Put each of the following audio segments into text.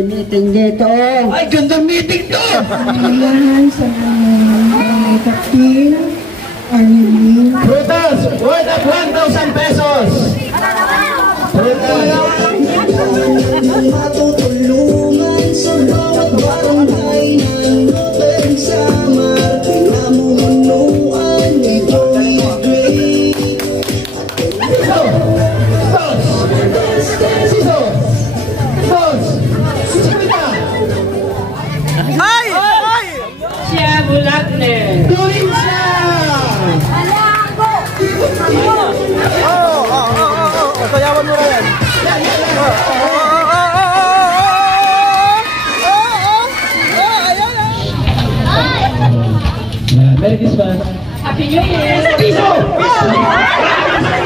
may meeting dito. Ay, ganda meeting to! Kailangan sa mga kapil, Arnelin. Frutas, worth of 1,000 pesos! Matutulungan sa bawat barangay ng Lupeng Samar. Namunuan ito'y great. Siya Bulakne. Tuwing siya! Sayawan mo rin. Merry Christmas! Happy New Year! Piso!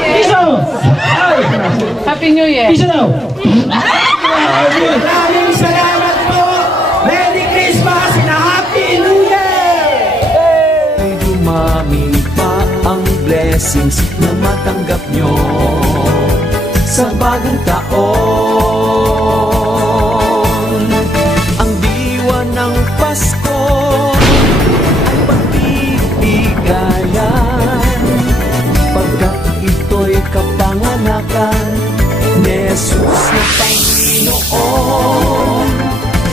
Piso! Happy New Year! Piso daw! Maraming salamat po! Merry Christmas and Happy New Year! Dumami pa ang blessings na matanggap nyo sa bagong taon. Ang diwa ng Pasko ay pagbibigayan, pagkat ito'y kapanganakan ni Jesus na Panginoon.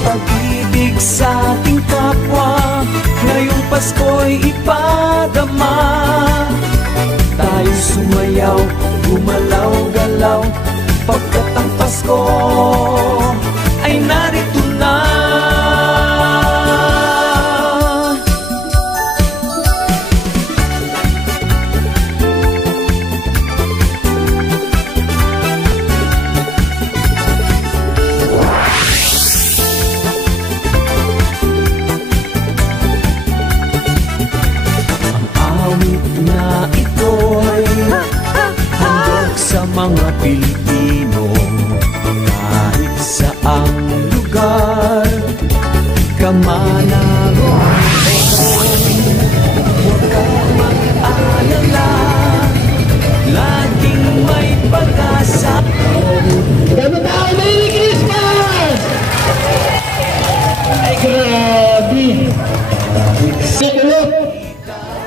Pag-ibig sa ating kapwa, ngayong Pasko'y ipadama. Tayo sumayaw, gumalaw-galaw, pagkat ang Pasko ay narito na. Mga Pilipino, kahit saang lugar ka man naroon, huwag kang mag-alala, laging may pag-asa. Gano'n tao, Merry Christmas! Ay, grabe! Siguro,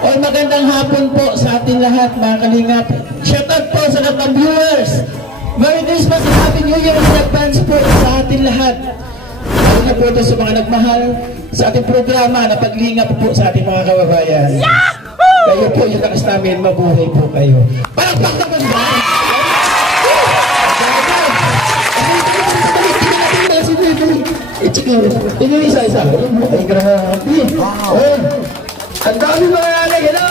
o magandang hapon po sa ating lahat, mga kalingap. Shoutout po sa lahat ng viewers. Merry Christmas and Happy New Year in advance po sa ating lahat. Lalo na po ito sa mga nagmahal sa ating programa na paglingap po sa ating mga kababayan. Kayo po yung lakas namin, mabuhay po kayo. Palakpak naman ba? Tingnan isa-isa. Ay, grabe. Ang dami mga nanay, hello!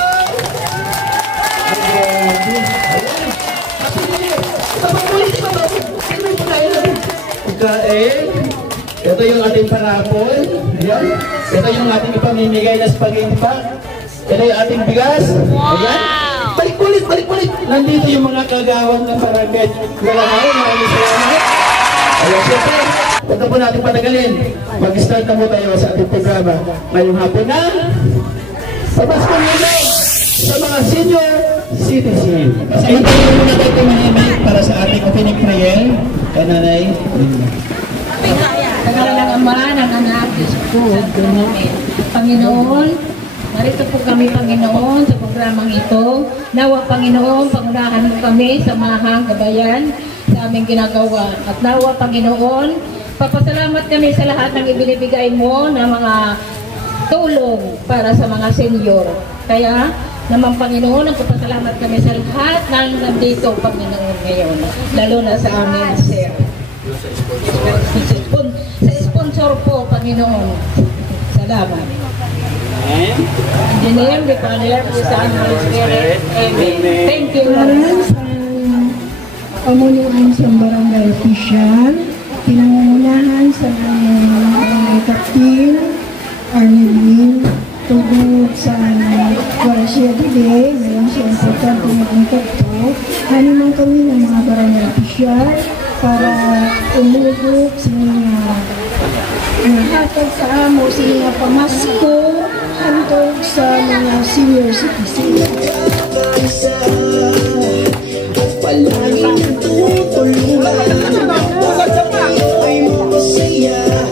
Ito yung ating parapol. Ayan. Ito yung ating ipamimigay na spaghetti pack. Ito yung ating bigas. Ayan. Balik-ulit, balik-ulit. Nandito yung mga kagawang ng barangay. Galangay, maraming salamat. Ayan, syempre. Huwag na po natin patagalin. Mag-start na po tayo sa ating programa. Ngayong hapon na. Papasko nyo sa mga senior citizen. Samantala muna tayo tumahimik para sa ating opening prayer. Kananay Linda. Sa ngalan ng Ama, ng Anak, Diyos po, Panginoon, narito po kami, Panginoon, sa programang ito. Nawa, Panginoon, pangunahan mo kami sa mahang gabayan sa aming ginagawa. At nawa, Panginoon, papasalamat kami sa lahat ng ibinibigay mo na mga tulong para sa mga senior. Kaya naman, Panginoon, nagpapasalamat kami sa lahat ng nandito, Panginoon, ngayon. Lalo na sa amin, sir. Sa sponsor po, Panginoon. Salamat. In the name of the Father, the Son, and the Holy Spirit. Amen. Thank you, Lord. Pamunuan sa barangay official, pinangungunahan sa barangay kapil, Arnelin, tugod sa Guardia Day, ngayon siya importante na tingkad to, hanimang kami ng mga barangay official para umugok sa mga hatag sa amo sa mga pamasko hantog sa mga senior citizens. Palagi natutulungan ay masaya.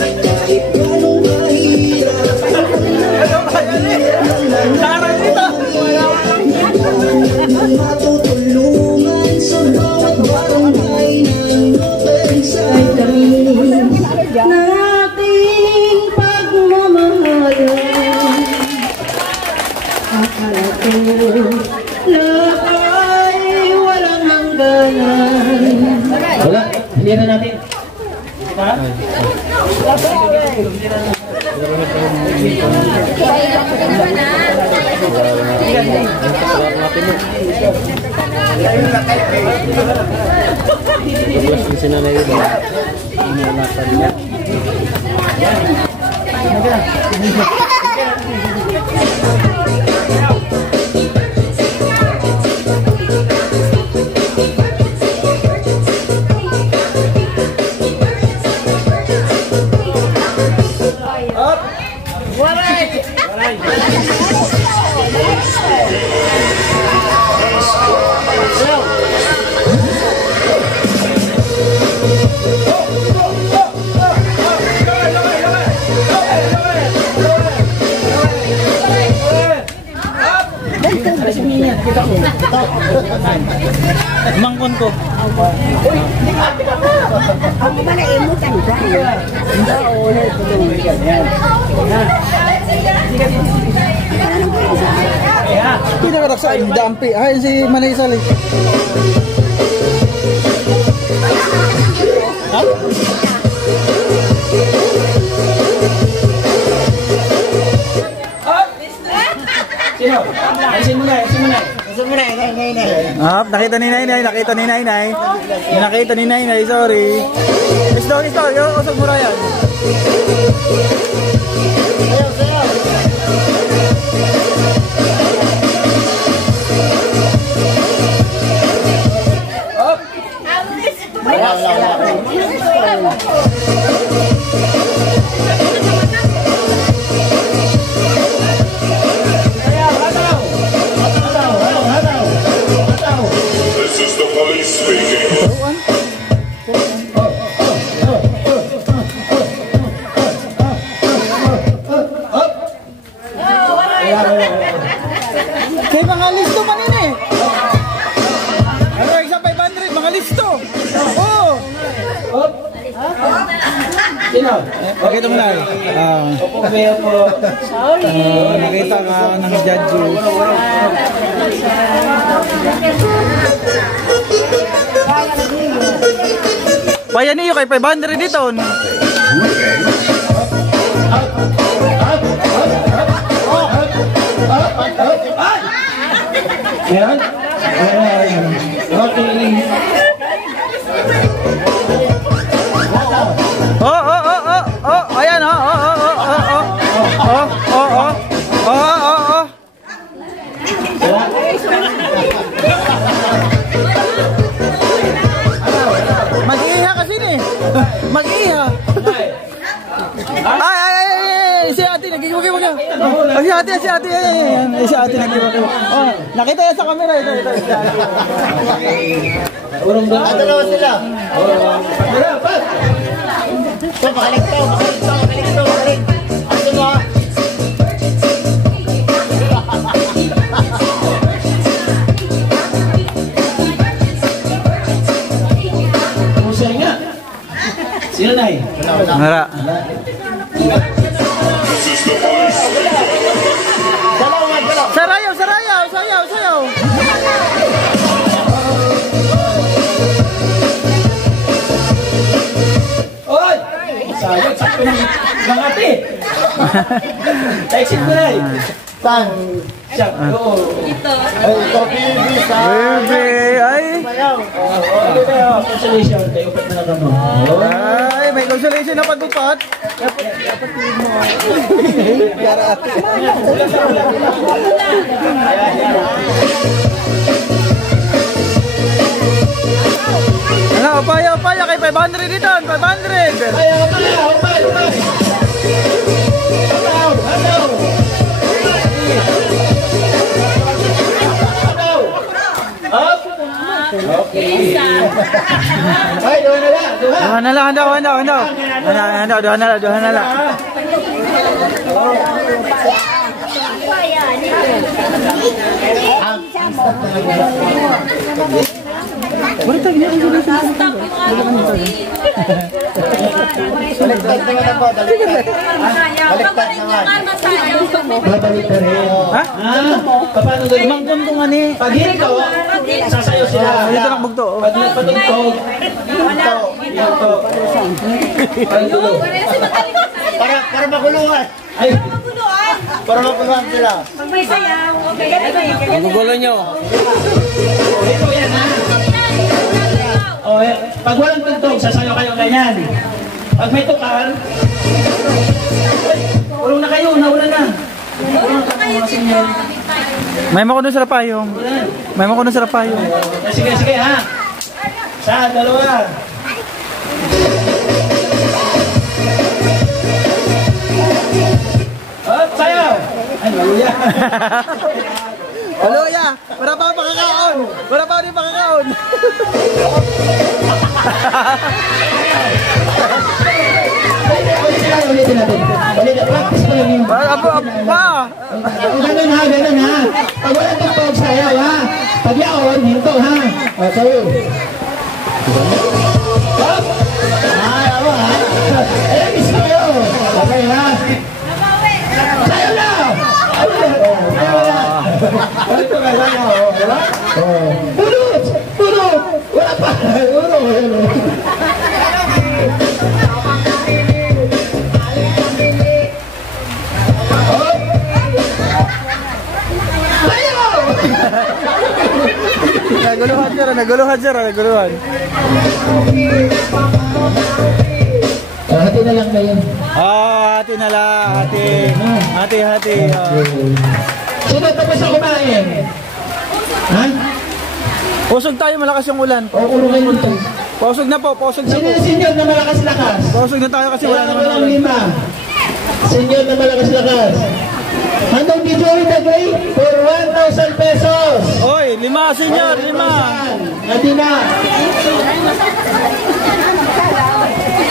Hindi na natin. Ha? Mangkon ko. Ako ba na imutan ka? Pinakarak sa dampi. Ay, si Manay Sali. Sino? Ayusin mo na, ayusin mo na. Nakita ni Nainay, nakita ni Nainay. Nakita ni Nainay, sorry. Isto, usap mo yan. This is the police speaking. Kay mga listo man eh. Ano exam 500, mga listo. Oh. Sino? Nakita mo na. Opo, kaya po. Nakita nga ng judge. Payan niyo kay 500 dito. Yan? Okay. Ayan, Mag-iha kasi ni. Mag-iha. Ay, si ate, nagigibag-ibag na. Si ate, nagigibag-ibag. Oh, nakita yan sa camera. Ito. Urong doon. Dalawa sila. Pat! Makalik to. Ano mo? Musay nga. Sino na eh? Nara. This is the police speaking. Sayaw. Oy! Sayang, sakto ng ate. Exit mo na eh. Saan? Siya, oo. Ay, copy visa. Baby, ay. Ano tayo? Consolation. Tayo upat na lang kamo. Ay, may consolation na pagbupat. Para ate. Ano, upaya kay 500 dito, 500. Ayaw, upay. Okay. Ay, doon na lang. Duhan na lang. Baliktad naman ako. Baliktad naman. Babalik ka rin. Ha? Paano doon? Mangkon ko nga ni. Pag hindi ko, sasayaw sila. Dito lang bugto. Pag nagpatugtog, Yan po. Pandulo. Para makulungan. Ay, Para makulungan sila. Pag may sayaw, okay. Gugulo nyo. ito yan ha. O, pag walang tugtog, sasayaw kayo ganyan. Pag may tukar, ulong na kayo, nauna na. May makuno sa payong. May makuno sa payong. Sige, sige ha. Sa dalawa. Oh, sayaw! Ay, maluya. Haleluya! Wala pa pakakaon! Wala pa rin pakakaon! Ulitin natin. Ulitin. Practice ko lang yung... Ganun ha, ganun ha. Pag walang tugtog, sayaw ha. Pag yaon, hinto ha. O, sayo. Hop! Ay, ako ha. Ayan, miss na kayo. Okay ha. Sayo na! Sayo na! Ulit ko kayo, sayo. Diba? Pulot! Pulot! Wala pa! Pulot! Naguluhan sir, naguluhan. Hati na lang kayo. Hati na lang, hati. Sino tapos na kumain? Ha? Pusog tayo, malakas yung ulan. O, ulo kayo nito. Pusog na po. Sino yung senior na malakas-lakas? Pusog na tayo kasi wala naman ng ulan. 5. Senior na malakas-lakas. Handong di join the day for 1,000 pesos. Oy, 5 senior, 5. Nadina.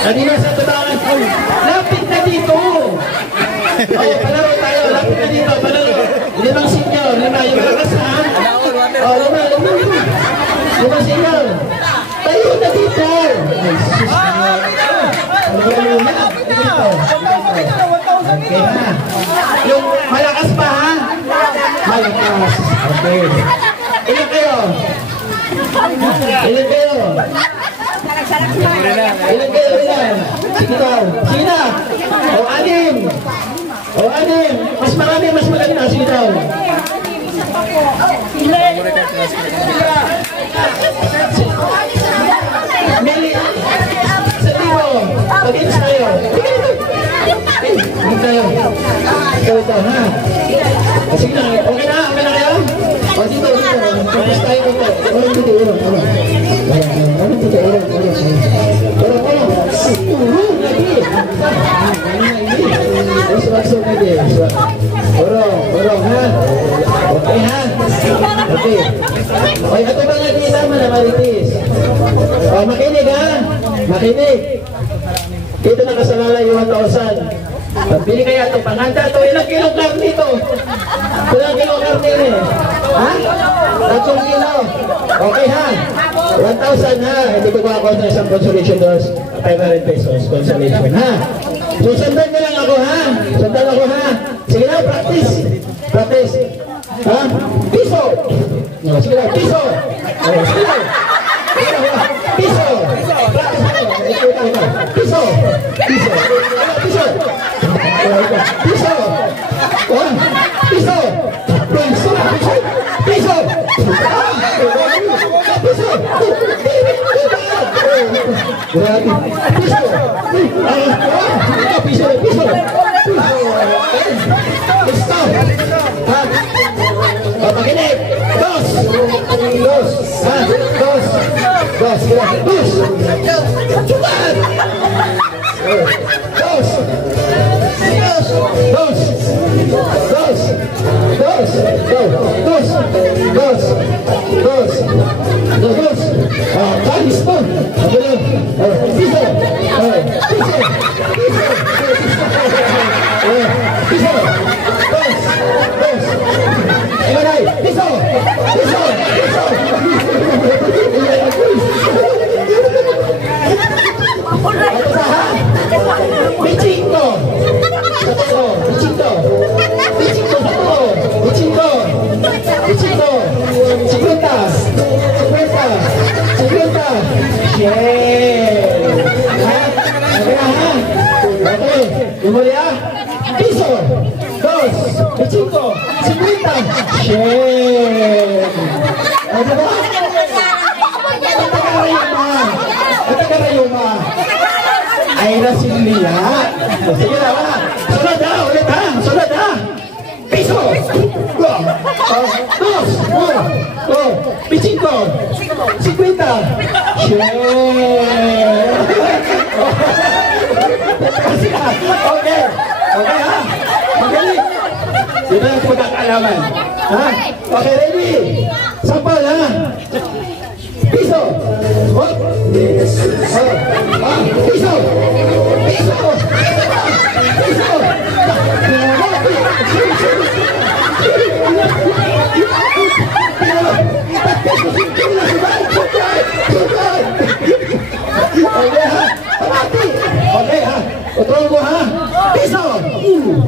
Nadina sa tabangan. Lapit na dito. Oh, palaro tayo. Lapit na dito. Palaro. 5 senior. 5. Yung malakas ha? Oh, 5. 5 senior. Tayo na dito. Ay, sus. Okay na. Yung malakas pa ha? Malakas. Okay. Ilan kayo? Ilan kayo? Ilan kayo? Ilan? Sige daw. Sige na. O, 6. O, 6. Mas marami, mas marami na. Sige daw. Mili. Sa tiro. Pag-inis tayo. Hindi tayo. Ito, ha? Sige na. Okay na? Okay na kayo? O, dito. Tapos tayo dito. Urong dito. Urong dito. Urong. Urong, ha? Okay, ha? Okay. Okay, ito ba nakita mo na Maritis? O, makinig, ha? Makinig. Dito nakasalalay yung 1,000. Pili kaya ito, panghanda ito. Ilang kilong karne ito? Ilang kilong karne rin? Ha? 3 kilo. Okay ha? 1,000 ha? Hindi ko ba ako ng isang consolation doors? 500 pesos consolation ha? So sundan mo lang ako ha? Sundan ako ha? Sige na, practice. Practice. Ha? Piso. Sige na, piso. Sige na. Piso. Piso. Piso. Piso. Piso! Piso! Piso! Piso! Piso! Piso! Stop! Pakinig! Dos! Dos! Dos! Dos! Dos! Chupan! Dos! Dos. Talis po. Piso. Piso. Dos. Ilanay. Piso. Piso. Okay na si Lia. Sige na, ha? Sunod ha, ulit ha? Sunod ha? Piso! Dos! Pichito! 50! Okay! Okay ha? Magaling! Dito yung pagkakaalaman. Ha? Okay, ready? Sampal ha? Piso! Piso! Piso! Piso! Okay ha? Okay ha? Utuloy mo ha? Piso!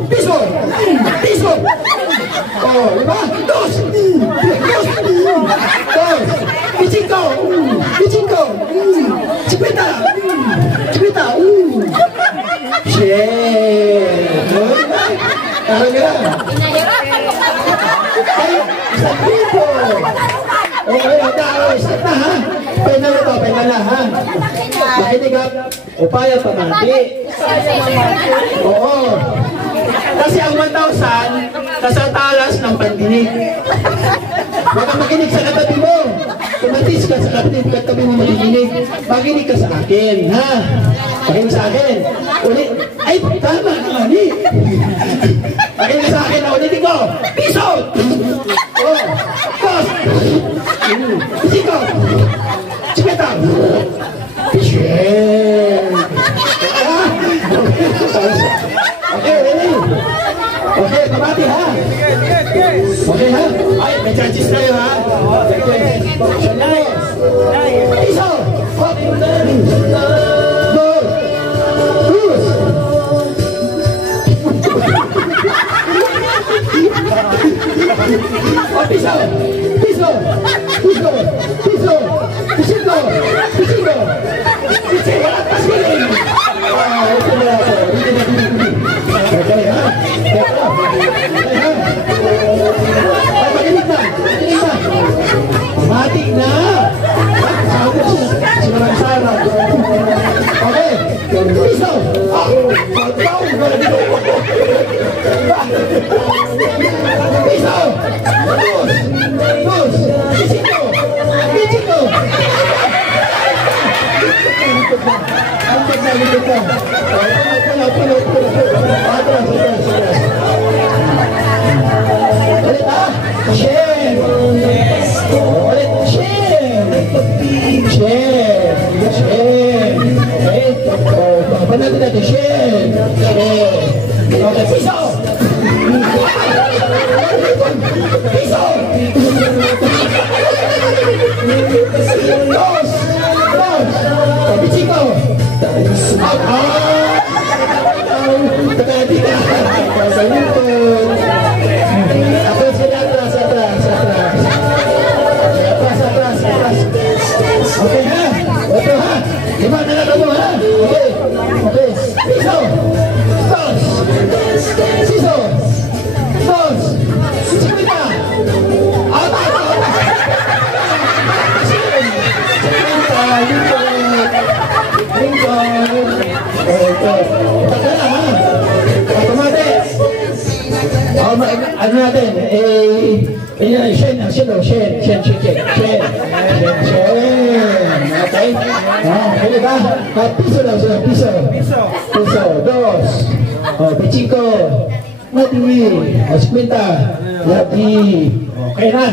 Piso! Piso! Oh, diba? Dos! Dos! Dos! Pichiko! Pichiko! Chipita! Chipita! Shit! Ano nga? Ay, isang pipo! Okay, start na ha? Pena na to, pena na ha? Makinig ha? Upaya pamangki. Oo. Kasi ang 1,000 nasa talas ng pandinig. Huwag kang makinig sa katabi mo. Tumatis ka sa katabi mo makikinig. Makinig ka sa akin, ha? Makinig sa akin. Ulit. Ay, tama ka mali. Makinig sa akin na ulitin ko. Piso! Oh, dos! Piso! Chipeta! Shit! Okay, ready? Okay, kamati ha? Okay ha? Ay, may charges tayo ha? Piso! Dos! Dos! Oh, piso! Piso! Piso! Piso! Pichito! Pichito! Pichito! Pasirin! Ito na ako. Okay ha? Okay ha? Ay, makinig na! Makinig na! Matik na! Sabi sila ng sarap. Okay! Piso! Piso! Dos! Dos! Pichito! Pichito! Ulit ha? Share! Ulit, share! Share! Share! Okay? Panagin natin, share! Share! Okay, piso! Piso! Dos! Dos! Pichiko! Teka, teka! Saluton! Atras, atras, atras, atras! Atras, atras, atras! Okay ha? Ito ha? Lima na lang ako ha? Okay! Okay! Piso! Dos! Piso! Dos! Chipita! Ata! Ano natin? Shen. Okay? Pwede ba? Piso lang sila, piso. Piso, dos. Pichiko. Mati. Oskwenta. Lati. Okay na?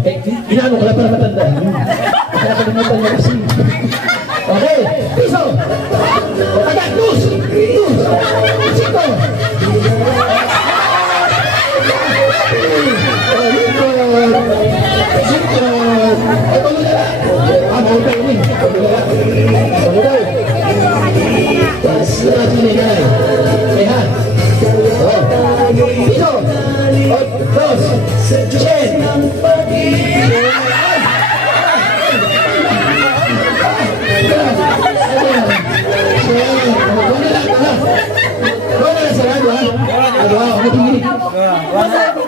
Okay. Ginano ko lang para matanda. Nakakalimutan niya kasi. Okay. Piso. Agad, dos. Dos. Pichiko.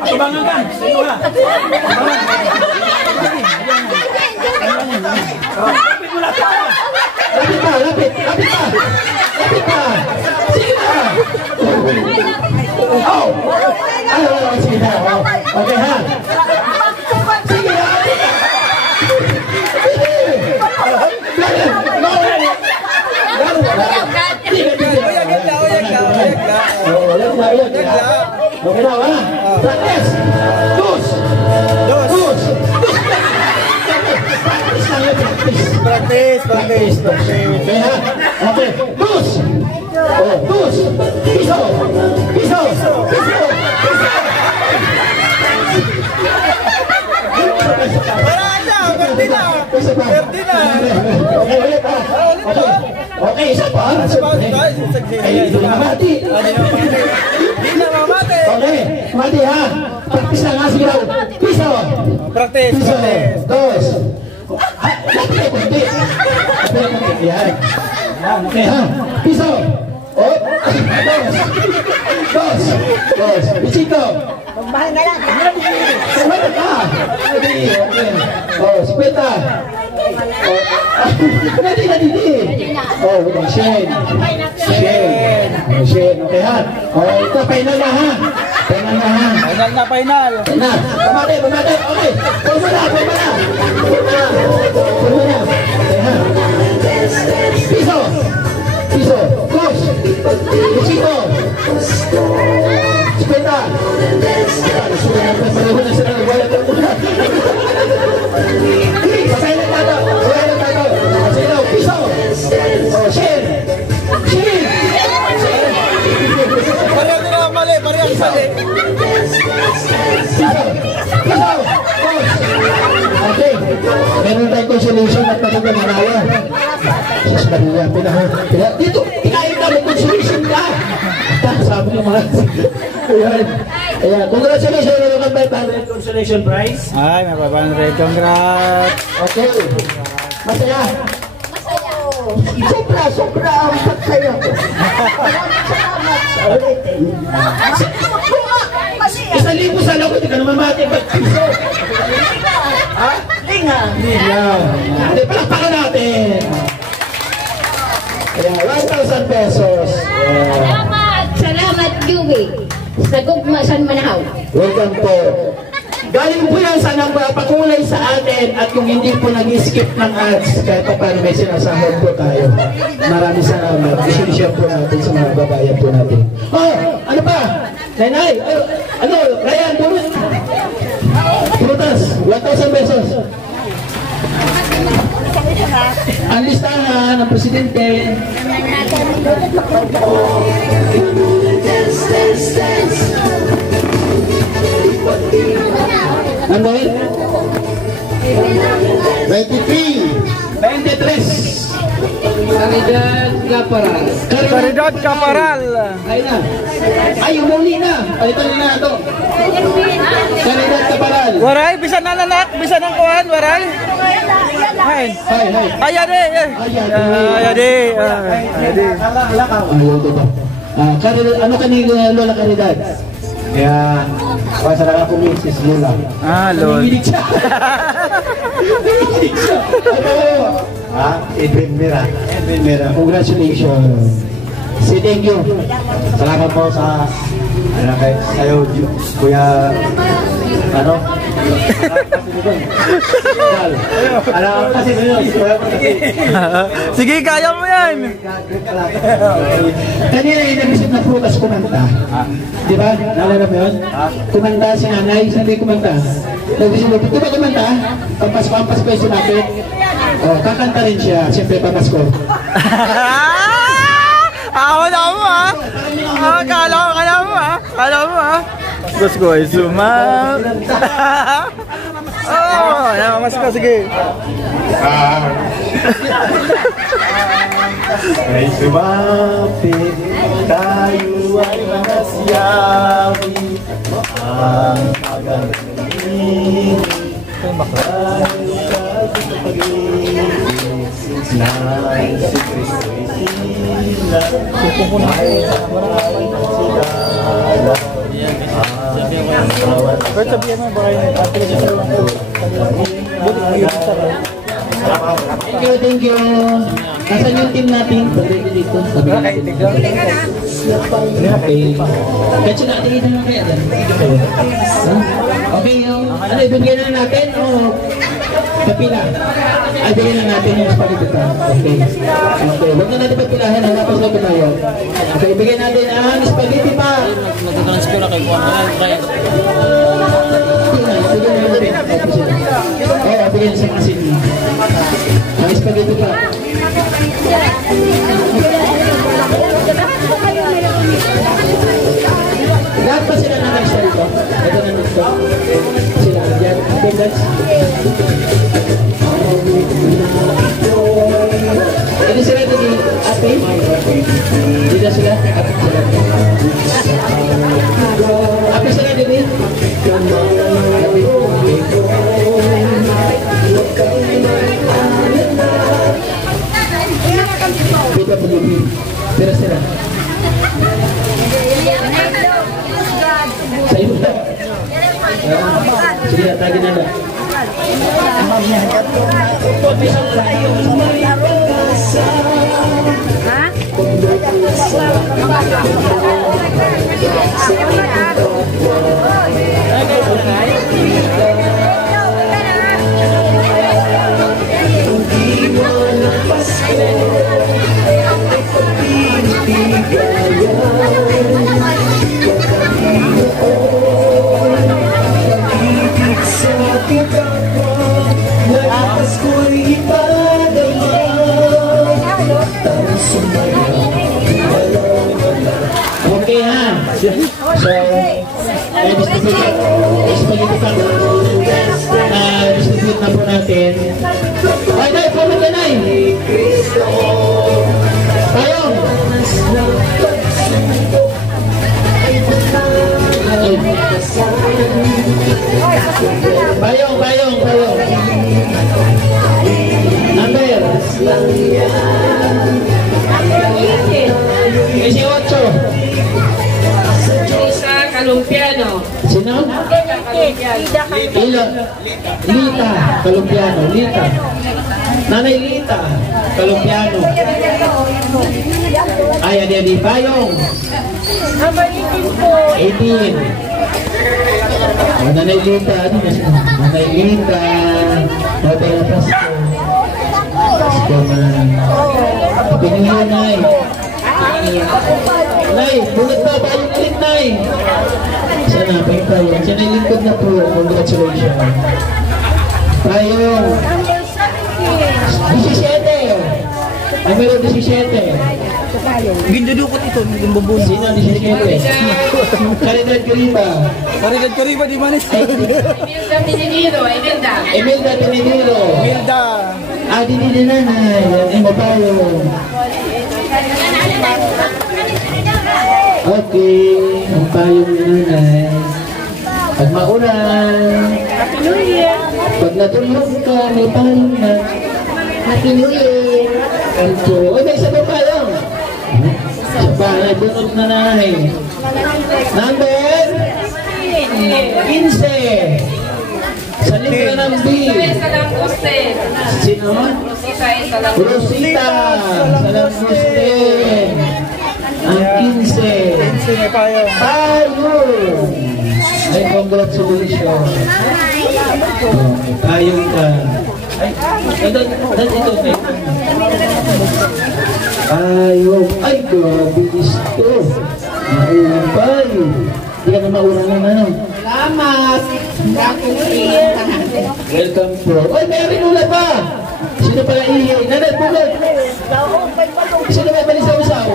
Abangan kan? Lapit pa! Okay na, ha? Practice! Dos! Practice. Okay, ha? Okay. Dos! Oh, dos! Piso! Pwede na. Okay, ulit, ha? Okay, isa pa. Ay, hindi na mati. Okay, mati, ha? Practice lang, ha? Sige lang. Piso! Practice. Dos! Yan. Okay, ha? Piso! Oh! Dos! Bichito! Magmahal na lang. Sumala ka! Okay. Oh, speta! Nadi. Oh, Shane. Okay, ha? Oh, ito, final na, ha? Final. Na, pamate. Okay. Pulma na. Okay, ha? Piso. Dos. Bichito. Speta. Patay na tato. Sino? Piso. Oh, Shane. Parehong mali. Okay. Meron tayong consolation at magandang manawa. Sus, Maria, dito, kinain ka, may consolation ka. Sabi ng mga... Ayan, congratulations, meron kang 500 consolation prize. Ay, may 500. Congrats. Okay. Masaya. Sobra ang pagsaya ko. Salamat sa ulitin. 1,000 sana ko, hindi ka naman mati. Ha? Linga. Hindi, palakpakan natin. Ayan, 1,000 pesos. Salamat, Juby. Sa Gugma, San Manahaw. Welcome po. Galing po yan sa nagpapakulay sa atin at kung hindi po nag-skip ng ads, kahit pa paano may sinasahod po tayo. Maraming salamat. Isensya po natin sa mga babayan po natin. Oh, ano pa? Nanay, ano, Ryan, purutas, 1,000 pesos. Ang listahan ng presidente. Ano yun? 23. Caridad Caparal. Ay na. Ay, umuli na. Palitan na ito. Caridad Caparal. Waray, bisa na nanak, bisa ng kuhan, waray. Hay. Ayade. Ano kanina Lola Caridad? Kaya, pasarang ako Mrs. Lula. Lol. Nanginginig siya. Ha? Edwin Mira. Congratulations. Say thank you. Salamat po sa, sa'yo, Kuya, Sige, kaya mo yan. Kanina yung nag-isip na prutas kumanta. Di ba? Naalala mo yun? Kumanta si nanay, sabi kumanta. Nag-isip na, di ba kumanta? Pampas pa yung sinapit. Oh, kakanta rin siya. Siyempre, pamasko. Wala mo ha. Kala mo ha. Gusto ko ay sumam. Mas ko, sige. Ay sumapit, tayo ay masyabi. Ang pag-ibig, dahil sa pag-ibig, nang si Kristo isila, ay Sabihan mo, baka yung Thank you. Nasaan yung team natin? Pwede dito. Okay. Kasi natin na kaya dyan. Okay, ano, ibigyan na natin o kapila? Ay, bigyan na natin yung spaghetti pa. Okay. Okay, huwag na natin papilahan. Hanapos na tayo. Okay, ibigyan natin ang spaghetti pa. Mag-transfer na kay Juan. Bigyan na natin. Oo, bigyan sa mga sini. Ang spaghetti pa. Lahat pa sila na nag-share ito? Ito na nito. Sila dyan. Okay, guys. Ini sila di ate? Dito sila? Apa sila dito? Beda begini. Pero sila. Saya lupa. Sige, tagin na lang. Okay ha. So, distribute na po natin. Ay, Nay, comment ka, Nay. Tayong. Payong. Number. 18. Isa Kalumpiano. Sino? Lita Kalumpiano. Lita. Nanay Lita Kalumpiano. Ay, adi Payong. 18. Nanay Lita. Nanay Lita. Hotel Pasko. Pasko man. Pinili Nay. Nay, bunot pa ba yung ulit, Nay? Sana, payong. Siya na yung lingkod na po. Congratulations. Payong. 17. Numero 17. Gindudukot ito, yung bubong. Sino 17? Caridad Cariba. Caridad Cariba, di ba? Imelda Pininido. Imelda Pininido. Milda. Didi na nanay. Yan mo payong. Okay, ang payong ni nanay. Pag maulan, Happy New Year. pag natulog ka, may payong na. Happy New Year. Kanto. Uy, may isa pa payong. Sa bahay, bunot na nanay. Number 15. Sa libro ng B. Salam Uste. Sino? Rosita. Salam Uste. Ang 15. Sige, payong. Payong! Ay, congratulations. Payong ka. Ay, ito. Payong. Ay, grabe isto. Maupay. Hindi ka na maurang naman, ano? Salamat. Welcome po. Ay, may rinula pa! Sino pala ihi? Nanay, bulog! Sino may balisaw-saw?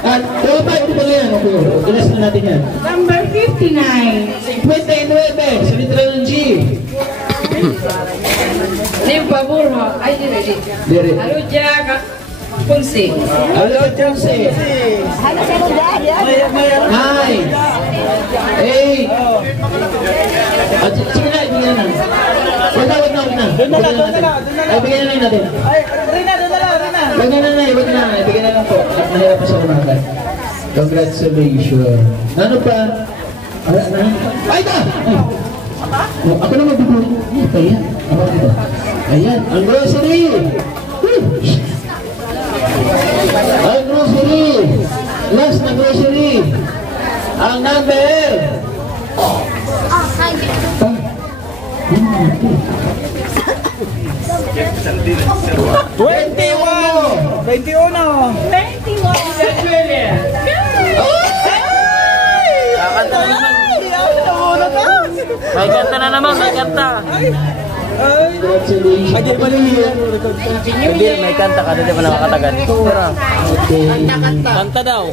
At, dawa pa, ito pala yan. Okay, ulas na natin yan. Number 59. 59, sa litra ng G. Limpa Burho. Ay, di. Dire. Aluja Punsi. Hello, Jose. Hi. Hey. Sige na, ibigyan na. Wag na. Ay, bigyan na lang natin. Wag na. Ibigyan na lang po. Mahirap pa siya umagat. Congratulations. Ano pa? Ay, ito! Ako na magbibuli. Ayan. Ako dito. Ayan, ang grocery. last na grocery. Ang number. 21. May kanta na naman, may kanta. Ay, maliliyan. Hindi, may kanta ka, hindi mo na makatagan. Kanta daw.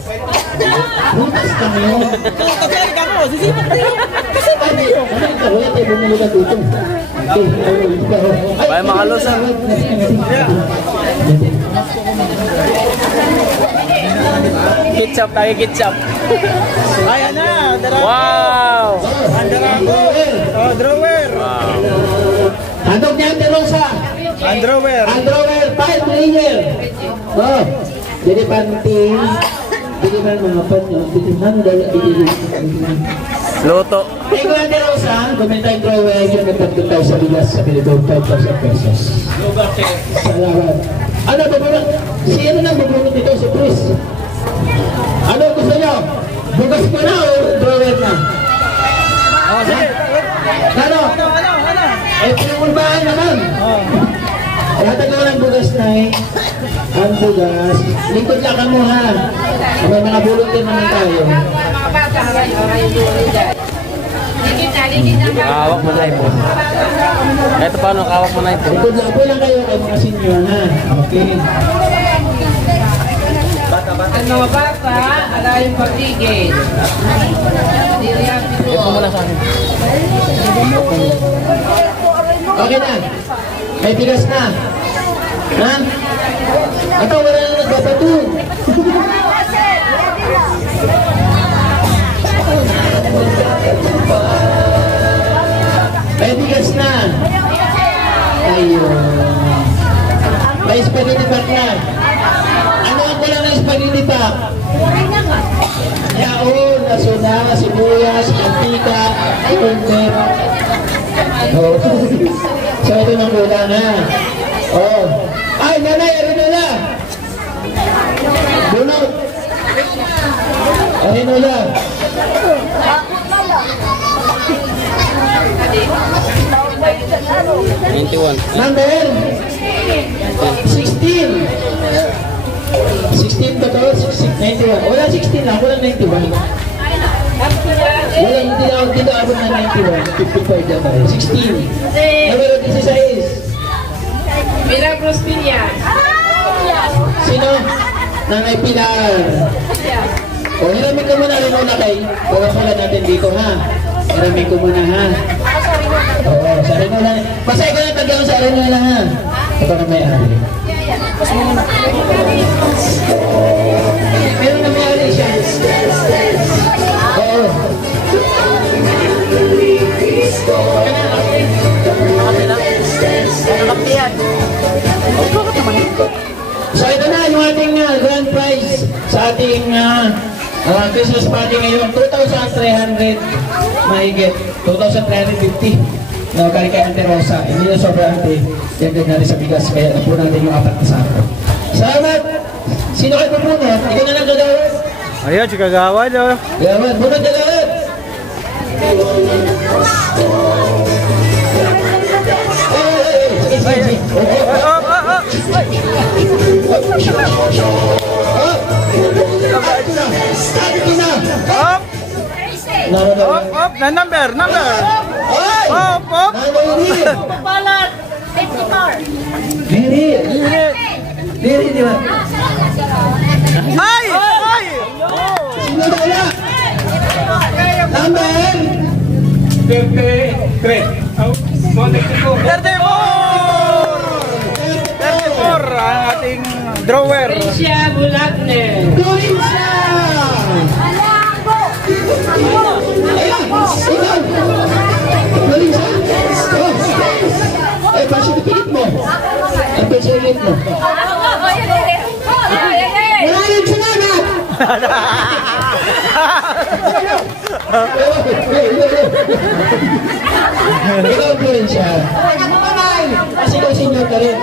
Butas kami yun. Kasi ka mo, sisipot na yun. Kasi Ano yun? Wala tayo bumuli ka dito. Bye mga loser. Ketchup tayo, ketchup. Ayan na. Wow. Underwear. Wow. Handog niya ang Rosa. Underwear. Underwear, 5 layer. Oh, jadi panting. Jadi man mga panyo. Jadi man dahil ibigay. Luto. Ikaw ang Rosa, kumenta yung drawer. Yung nagtagpuntaw sa bigas sa Pilipino, 5,000 pesos. Salamat. Ano ba? Sino na bubunot dito si Chris? Ano gusto nyo? Bugas ko na o drawer na? Oh, sige. Ano? Eh, pinangulbahan naman. Lahat ko ng bugas na eh. Ang bugas. Lingkod lang ka mo ha. May mga bulot din naman tayo. Kawak mo na ipon. Ito paano, kawak mo na ipon. Lingkod lang po lang kayo kay mga senior ha. Okay. Ang mga bata, ala yung pagtigil. Ipon mo na sa akin. Okay na. May bigas na. Ha? Ito, wala na nagbabato. May bigas na. Ayun. May spaghetti pack na. Ano ang kulang ng spaghetti pack? Yaon, asuna, sibuyas, mantika, ulmer. Oh. So ito ng kulang na. Oh. Ay, nanay, ano na? Bunot. Ano na? Number 16. 16 ba to? 91. Wala 16 lang, walang 91. Walang hindi na abot na 91. 55 na tayo. 16. Numero 16. Milagros Villas. Sino? Nanay Pilar. O, hiramin ko muna rin muna kay. Pagkakala natin dito ha. Hiramin ko muna ha. Oo, sa rin muna. Masaya ko na tagyan sa rin muna ha. Ito na may ari. Meron na may ari siya. Oo. So ito na yung ating grand prize sa ating Christmas party ngayon. 2,300 mahigit. 2,350 na karika ng Rosa. Hindi na sobrang dagdag natin sa bigas. Kaya po natin yung 4 na sako. Salamat! Sino kayo pupunod? Ikaw na lang gagawin? Ayan, si Kagawad oh. Gagawin, punod gagawin! Up, na number. Up. Papalat. 54. Diri, di ba? Ay! Sino na wala? Number? 34 ang ating drawer. Alicia Bulagner. Dorinsa! Ayan! Ikaw! Dorinsa! Oh! Eh, pasok pilit mo. Ang pasilit mo. Maraming salamat! Ikaw, Dorinsa. Kasi ikaw senior ka rin.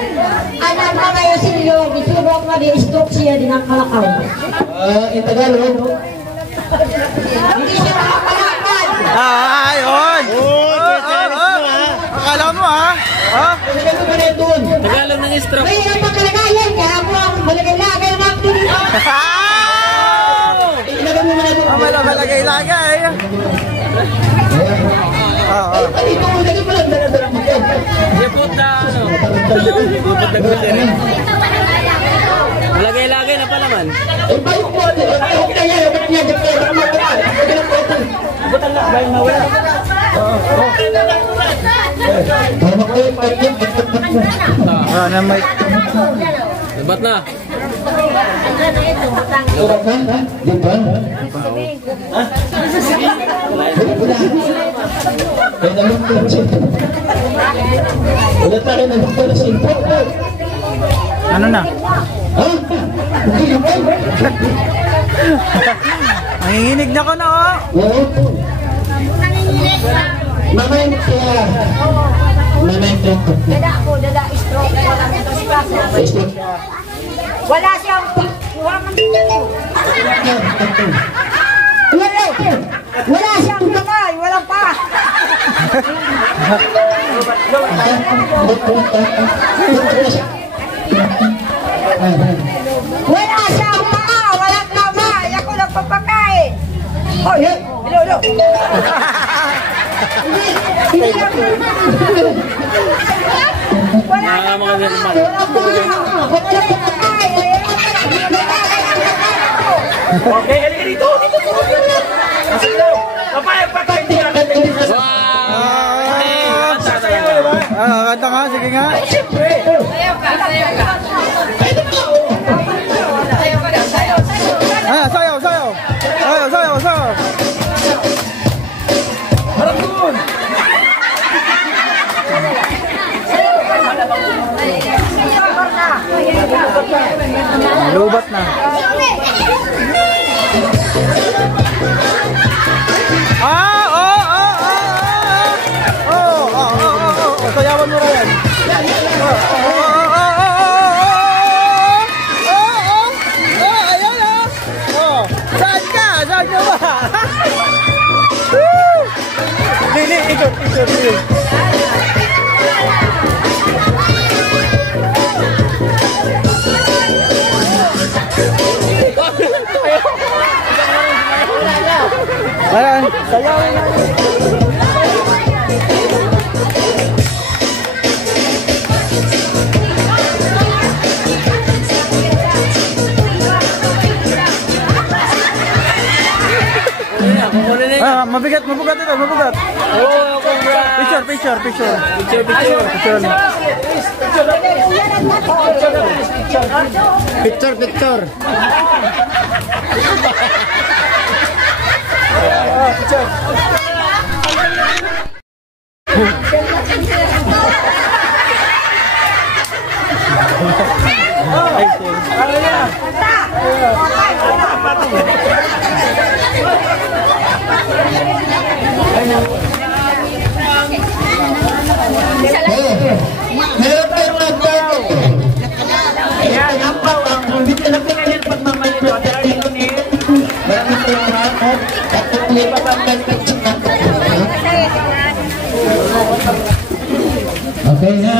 Anak na kayo sinyo, isubok na di-stroke siya din ang kalakaw. in Tagalog. Ayun! Akala mo ha? Ha? Tagalog mo na yun doon. Tagalog ng stroke. May hirap ang kalagayan, kaya ako ang malagay-lagay na ako dito. Ilagay mo na doon. Malagay-lagay. Ito, lagay mo lang. Dala-dala mo yan. Ipot na ano. Ipot na gutin. Lagay-lagay na pala man. Bayok mo. Bayok na yan. Bayok na yan. Butan lang. Bayok na wala. Na may... Lebat na. Turap na? Di ba? Kaya naman ko siya. Wala tayo na dito na siya. Ano na? Ha? Hindi naman. Nanginginig na ko na oh. Oo. Mamayin siya. Mamayin siya. Wala siyang wala siyang kamay, walang pa. Wala siyang paa, walang kamay. Ako nagpapakain. Oh, hello. Wala siyang kamay, walang paa. Okay, halika dito. Dito. Papay, hindi ka kanta. Kanta nga, sige nga. Siyempre. Sayaw ka. Sayaw. Harap doon. Lubat na. Sayawan mo rin. Ayan ah. Saan ka? Saan ka ba? Lili, ikot. Ayan, sayawin na. Mabigat ito, mabigat. Oh, congrats. Picture. Picture. Meron tayong nagbago. Ayan, ang bawang. Hindi ka lang pinagin pagmamalit. Maraming salamat. At tulipat ang nagpagsin natin. Okay na.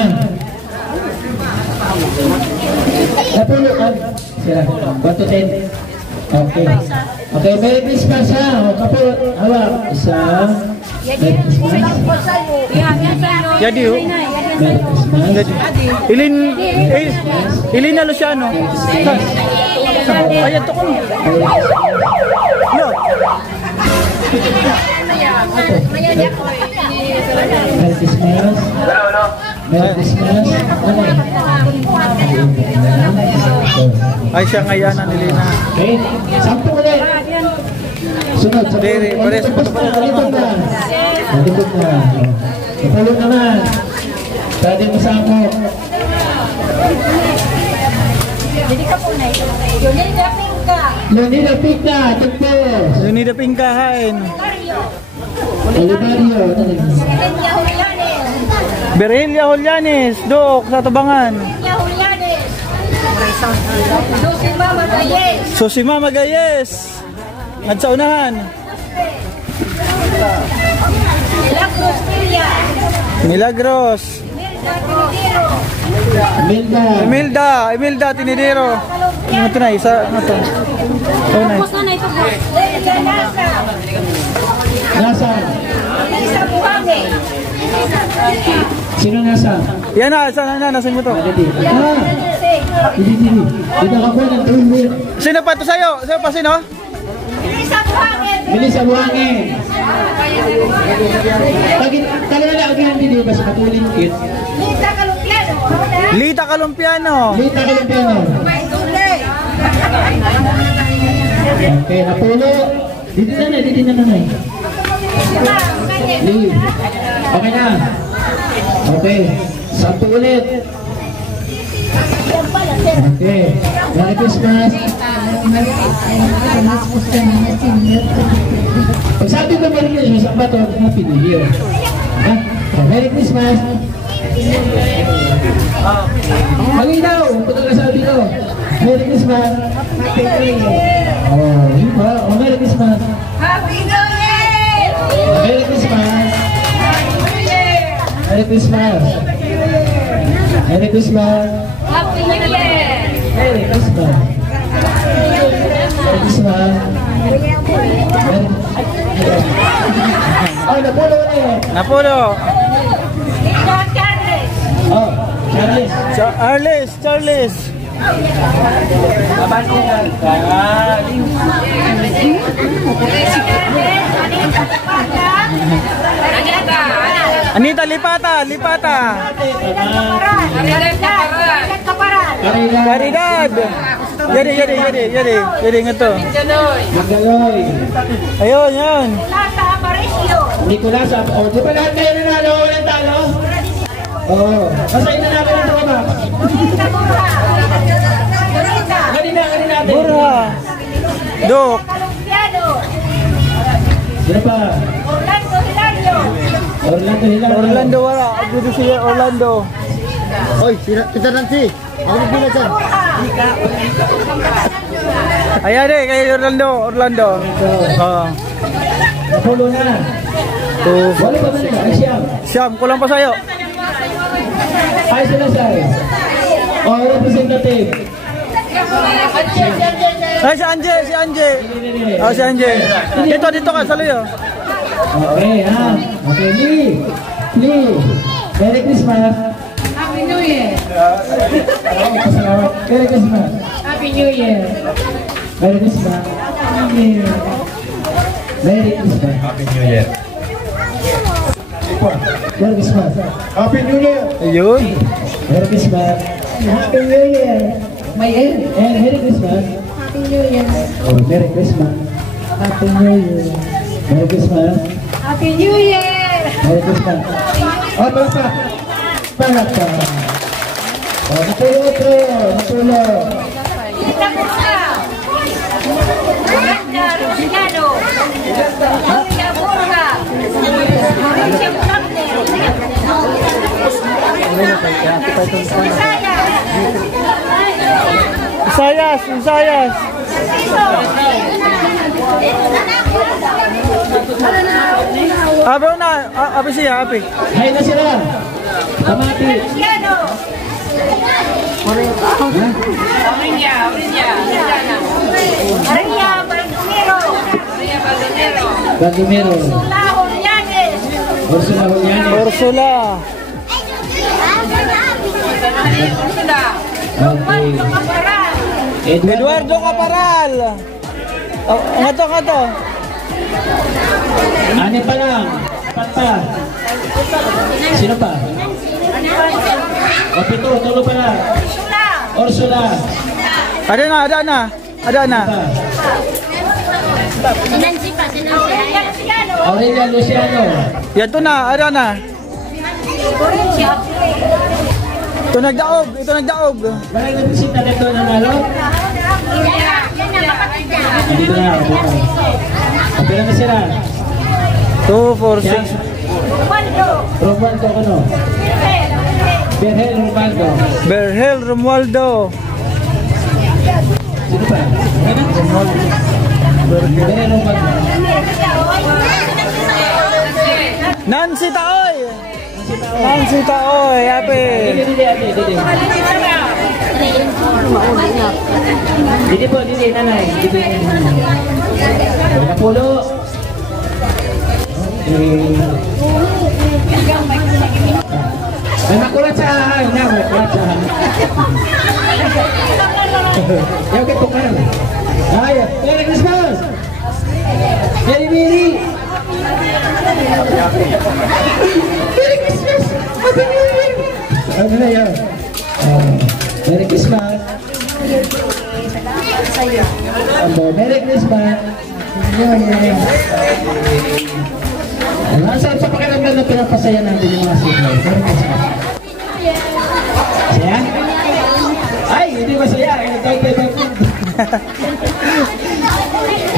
Napulukan. Sila. 1 to 10. Okay. Okay, Merry Christmas ha. O, kapulot. Hawak. Isa. Merry Christmas. Jadi oh. Merry Christmas. Ilin na Luciano. Ayan to ko. No. Merry Christmas. Merry Christmas. Ay siya ngayon na nilina. Okay, 10 ulit. Sunod. Pares mo pa Nalikod na. Napulot naman. Pwede mo sa ako. Leonida Pinka. Tugpos. Leonida Pinka hain. Olivario. Berelia Julianes, Dok, sa Tabangan. So si Mama Gayes. Nagsa unahan. Milagros. Imelda Tinidero. Ano ito na? Isa, ano ito? Oh, na. Nasa? Sino nasa? Yan na, nasan mo to? Dito ako ng 2 minutes. Sino pa to sa'yo? Sino pa sino? Melissa Buhangin. Talaga na agahan din ba sa katulin kit? Lita Kalumpiano. Okay, napulo. Dito na. Okay na. Okay. 10 ulit. Okay. Merry Christmas. Pag sabi ko Merry Christmas, ang bato, Happy New Year. Merry Christmas. Maginaw, ito ang sabi ko. Merry Christmas. Oh, yun ba? Oh, Merry Christmas. Happy New Year! Merry Christmas. Merry Christmas. Merry Christmas. Happy New Year! Merry Christmas. Merry Christmas. Oh, napulo na yun. Napulo. Oh, Charles. Charles. Anita Lipata. Caridad. Yari ngato. Magaloy. Ayun. Nicolas, oh, di ba lahat kayo nanalo? Walang talo? Oo. Basahin na namin ang mga box. Kanina natin. Burha. Dok. Sino pa? Orlando Hilario. Orlando wala. Dito siya Orlando. Oy, kita Nancy. Ako nagbilang dyan. Ayan kay Orlando. Oh. Napulo na. Wala pa ba nila? Ay, Siyam, kulang pa sa'yo. Ay, sila sa'yo. Oh, representative. Ay, si Anje. Oh, si Anje. Dito ka, saluyo. Okay, ha? Okay, Lee. Merry Christmas. Happy New Year! Merry Christmas. Happy New Year! Merry Christmas. Merry Christmas. Happy New Year. Merry Christmas. Happy New Year. Ayun. Merry Christmas. Happy New Year. And Merry Christmas. Happy New Year. Oh, Merry Christmas. Happy New Year. Merry Christmas. Happy New Year. Merry Christmas. Oh, palaka. Oh, napulo. Isayas. Abe na, abe siya. Hay na sila. Kamati. Bandumero. Ursula. Okay. Eduardo Caparal. Ngato. Ano pa lang? Pa. Sino pa? O, 7, tulo pa lang. Ursula. Ada na. Aurelia Luciano. Yan to na, ada na. Ito nagdaog. Wala yung bisita dito na nalo? Dito na. Kapila na sila. 2, 4, 6. Romualdo ano? Berhel Romualdo. Berhel Romualdo. Sino pa? Nancy Taoy! Nancy Taoy, happy! Dito po, dito, nanay. Dito yung kapulo. May makulat sa ahay na, may makulat sa ahay. Yaw kayo tukang. Ay, Merry Christmas! Merry Merry! Merry Christmas! Happy New Year! Ano na yan? Merry Christmas! Merry Christmas! Saan sa pakiramdam na pinapasaya natin yung mga signal? Merry Christmas! Masaya? Ay, hindi masaya!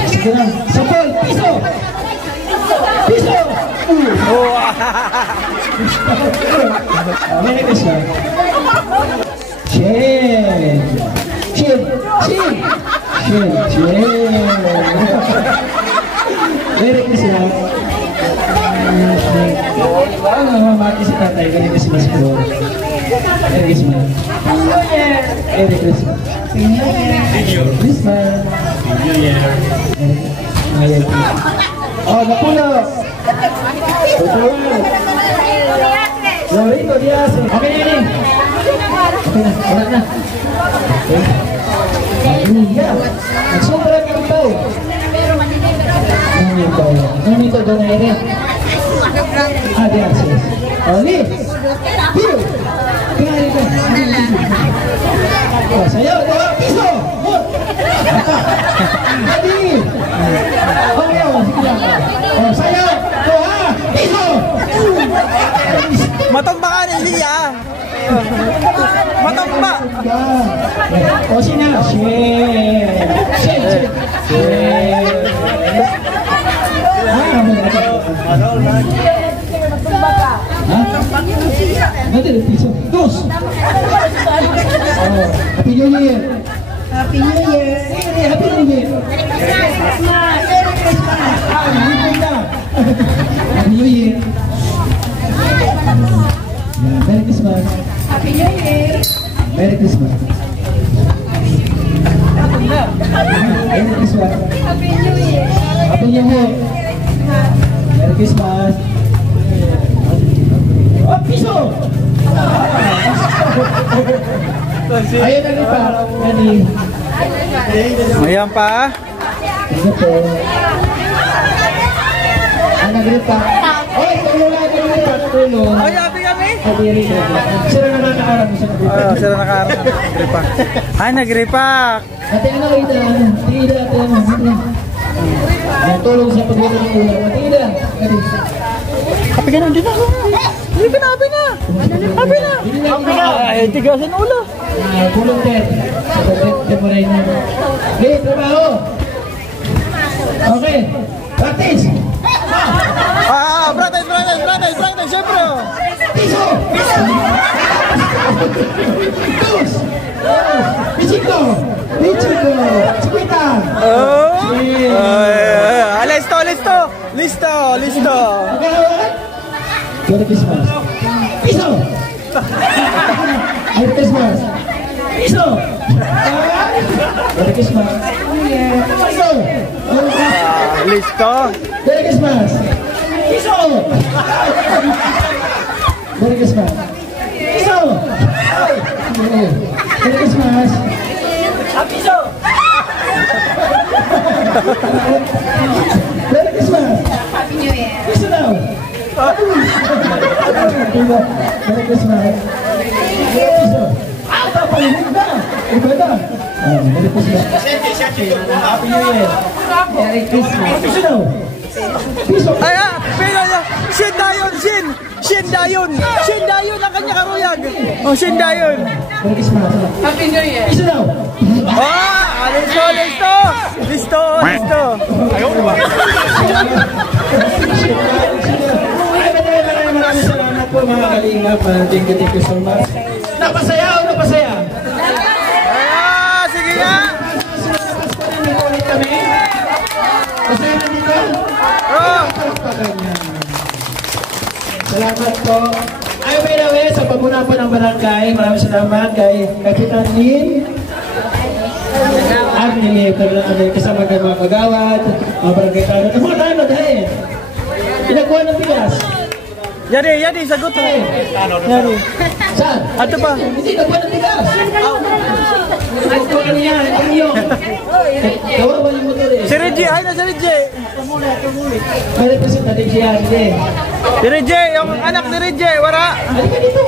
Sige lang. Sapol! Piso! Piso! Merry Christmas! Chin! Chin! Chin! Chin! Chin! Merry Christmas! Parang namamati si tatay. Merry Christmas po. Merry Christmas! Merry Christmas! Merry Christmas! Merry Christmas! Oh, napuno! Tutuan! Lorito Diaz! Okay na yun! Okay na, ulat na! Hallelujah! Nagsobra ka rin tayo! Nandito doon na yun! Ah, Diaz! Oh, Liv! Liv! Kaya rin ka! Sayaw! Piso! Adi! Okay, sige lang! Sayaw! Piso! Matumba ka na, Lia! Matumba! O, sina? Shit! Nanti piso. Dos! Happy New Year! Happy New Year! Happy New Year! Happy New Year! Merry Christmas! Happy New Year! Merry Christmas! Merry Christmas! Happy New Year! Happy New Year! Merry Christmas! Oh, piso! Ayun na rin pa. Ayan pa. Ito po. Ang nagripa. Oy, tulong na ito nagripa. Tulong. Ay, happy kami. Sila na nakaarap mo sa nagripa. Sila nakaarap. Nagripak. Ay, nagripak. Ate, ano ito? Tida, ate, ano? Tulong sa pagwala ng ulam. Tida. Happy ka na, hindi na. Hindi ka na, happy na. Happy na. Ay, tigasan ulo. Tulong din. Sa pagwala mo rin. Okay, trabaho. Okay. Practice. Brother, siyempre. Piso! Dos! Pichiko! Chiquita! Oh! Listo! Merry Christmas! Piso! Merry Christmas! Piso! Merry Christmas! Piso! Listo! Merry Christmas! Piso! Merry Christmas! Piso! Merry Christmas! Piso! Merry Christmas! Happy New Year! Piso daw! Merry Christmas! Piso! Papalinig na! Iba na! Merry Christmas! Happy New Year! Merry Christmas! Piso daw! Piso! Ay, Shin Dayon ang kanya karuyag. Oh, Shin Dayon. Merry Christmas! Happy New Year! Piso daw! Listo. Maraming salamat po mga kalingap. Thank you so much. Napasaya o napasaya? Sige nga. Salamat po. Ay, by the way, sa pamuna po ng barangay, maraming salamat kay Kapitan Lin. Arnili, kasama kayo mga kagawad, mga barangay tanod. Ang mga tanod, eh. Pinagkuha ng bigas. Yadi, sagot mo. Yadi. Saan? Ato pa. Hindi, nagkuha ng bigas. Nagkuha niya, ang iyo. Gawa mo yung motor eh. Si Reggie, ay na si Reggie. May representative siya, hindi. Si Reggie, yung anak ni Reggie, wala. Halika dito.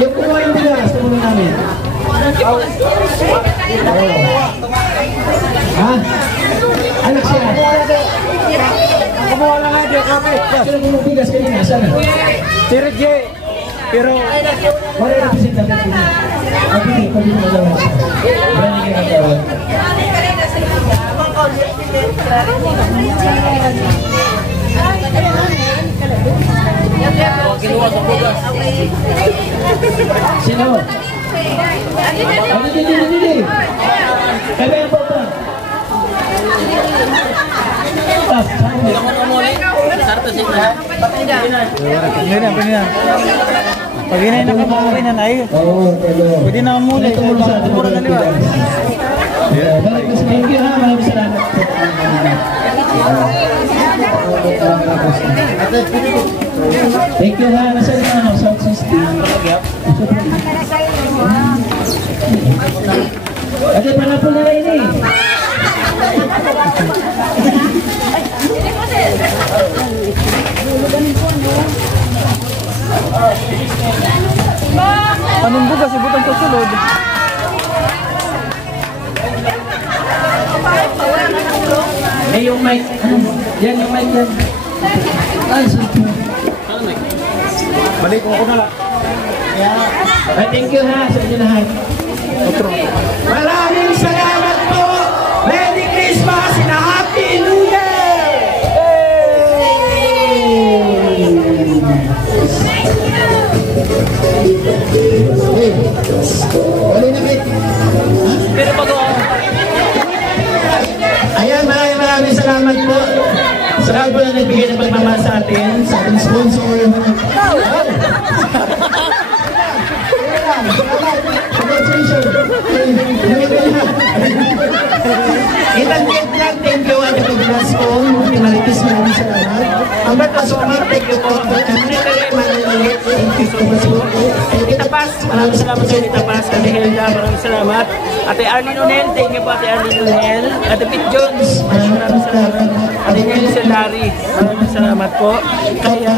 Yung kumuha yung bigas, kumuha namin. Ha? Anak siya. Kumuha lang nga dyan kami. Sino kumuha bigas kanina? Sana? Si Reggie. Pero, wala yung representative siya. Pagiging mo lang siya. Wala yung ginagawa. Sino? Hindi. Kaya yung papa. Pagina. Pag inay na kumuha na ay. Pwede na muli. Mura na liwa. Thank you ha. Maraming salamat. Thank you ha. Nasaan na South System? Ate, panapol na rin eh. Panumbo kasi butang kasulod. Eh, yung mic. Yan, yung mic yan. Ay, super. Balik ko na lang. Ay, thank you ha sa inyo lahat. Maraming salamat po! Merry Christmas and a Happy New Year! Wala na kayo. Pero pag Ayan, maraming salamat po. Salamat po na nagbigay ng pagmamahal sa atin, sa ating sponsor. Itang-get lang, thank you at ito bilas po. Timalitis, maraming salamat. Ang Bertosomar, thank you po. Manililit, thank you so much po. Tita Paz, maraming salamat sa Tita Paz. Ate Helda, maraming salamat. Ate Arlene Unel, thank you po Ate Arlene Unel. Ate Pete Jones, maraming salamat. Ate Nelson Larry, maraming salamat po. Kaya...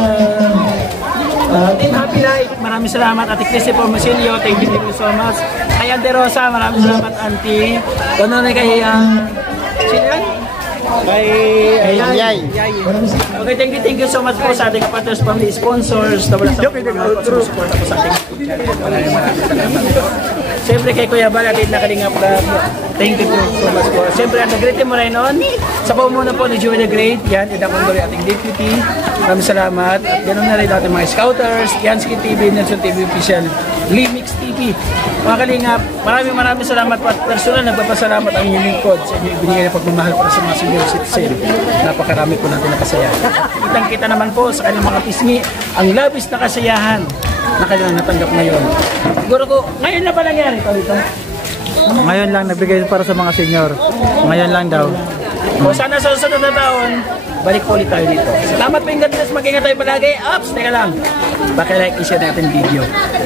Team Happy Life, maraming salamat. Ate Chrissy Formasilio, thank you so much. Kay Ante Rosa, maraming salamat Auntie. Ganoon na kay... sino yan? Kay Yay. Okay, thank you so much po sa ating kapatid family sponsors. Wala sa support ako sa ating siyempre kay Kuya Bal at Nakalingap Vlog. Thank you so much po. Siyempre ang nag-greet mo rin nun. Sa pamumuno po ni Joey the Great. Yan, Idakondori ating deputy. Maraming salamat. At ganoon na rin ating mga scouters. Yansky TV, Nelson TV Official, Limix TV. Mga Kalingap, maraming salamat po. At personal, nagpapasalamat ang inyong lingkod sa inyo ibinigay na pagmamahal para sa mga senior citizen. Napakarami po natin nakasaya. Kitang-kita naman po sa kanyang mga pisngi ang labis na kasiyahan na kanilang natanggap ngayon. Siguro ko, ngayon na ba nangyari ito dito? ngayon lang nabigay para sa mga senior. Ngayon lang daw. O sana sa susunod na taon, balik po ulit tayo dito. Salamat po yung God bless. Mag-ingat tayo palagi. Ops, teka lang. Baka-like, i-share natin video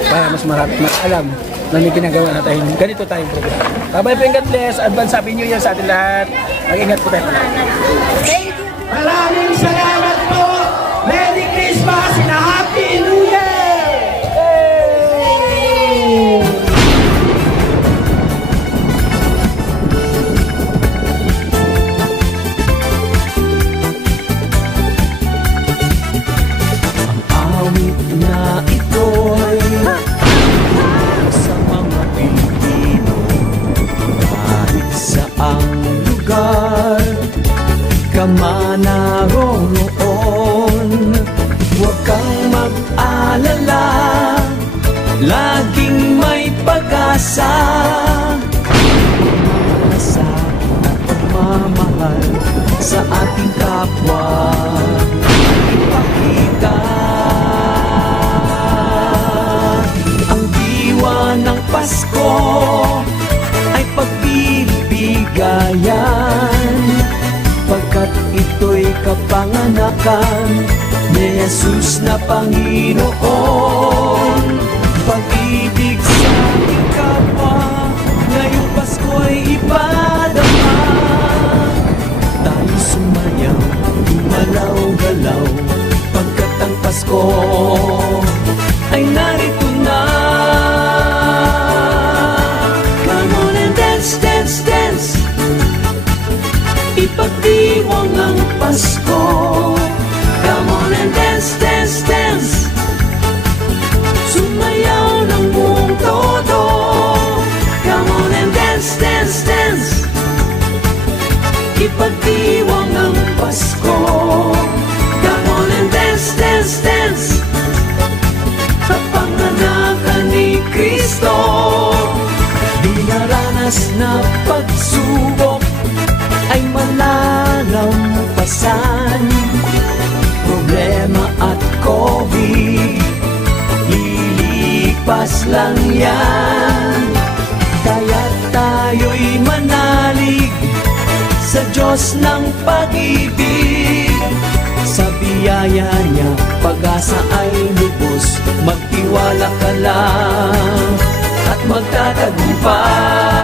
para mas marami mas alam na may ginagawa na tayo. Ganito tayong program. Bye-bye po yung God bless. Advance Happy New Year sa atin lahat. Mag-ingat po tayo palagi. Maraming salamat po. Merry Christmas and a Happy New Year! Manaroroon, huwag kang mag-alala, laging may pag-asa. Sa pagmamahal sa ating kapwa. kaligayan, pagkat ito'y kapanganakan ni Jesus na Panginoon. Pag-ibig sa kapwa, ngayong Pasko'y ipadama. Tayo sumayaw, gumalaw-galaw, pagkat ang Pasko ay narito na. Come on and dance, dance, dance, ipagdiwang ang Pasko. Come on and dance, dance, dance, sumayaw ng buong todo. Come on and dance, dance, dance, ipagdiwang ang Pasko. Come on and dance, dance, dance, kapanganakan ni Kristo. Dinaranas na pagsubok ay malalampasan, problema at COVID lilipas lang yan. Kaya tayo'y manalig sa Diyos ng pag-ibig. Sa biyaya niya, pag-asa ay lubos. Magtiwala ka lang at magtatagumpay.